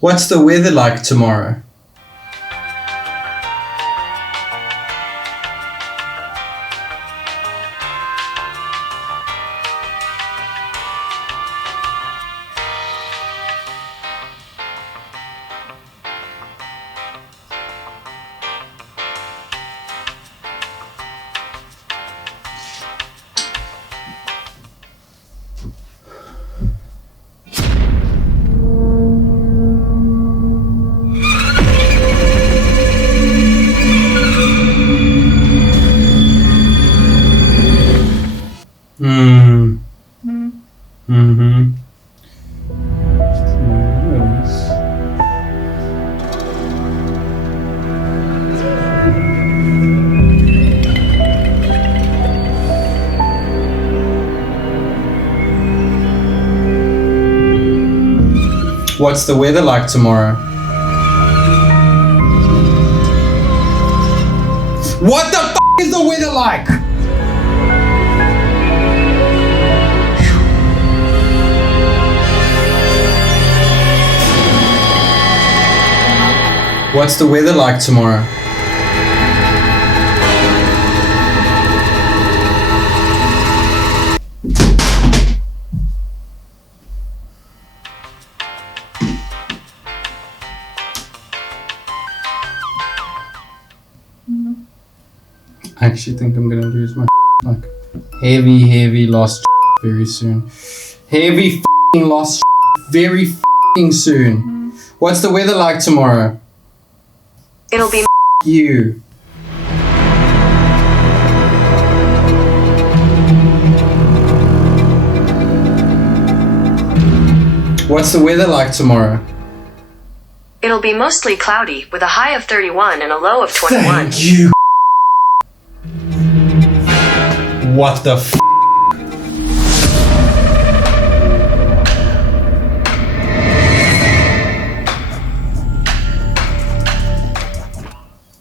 What's the weather like tomorrow? What's the weather like tomorrow? What the f*** is the weather like? What's the weather like tomorrow? I actually think I'm gonna lose my like heavy lost very soon. Heavy lost very soon. What's the weather like tomorrow? It'll be you. What's the weather like tomorrow? It'll be mostly cloudy with a high of 31 and a low of 21. Thank you. What the f***?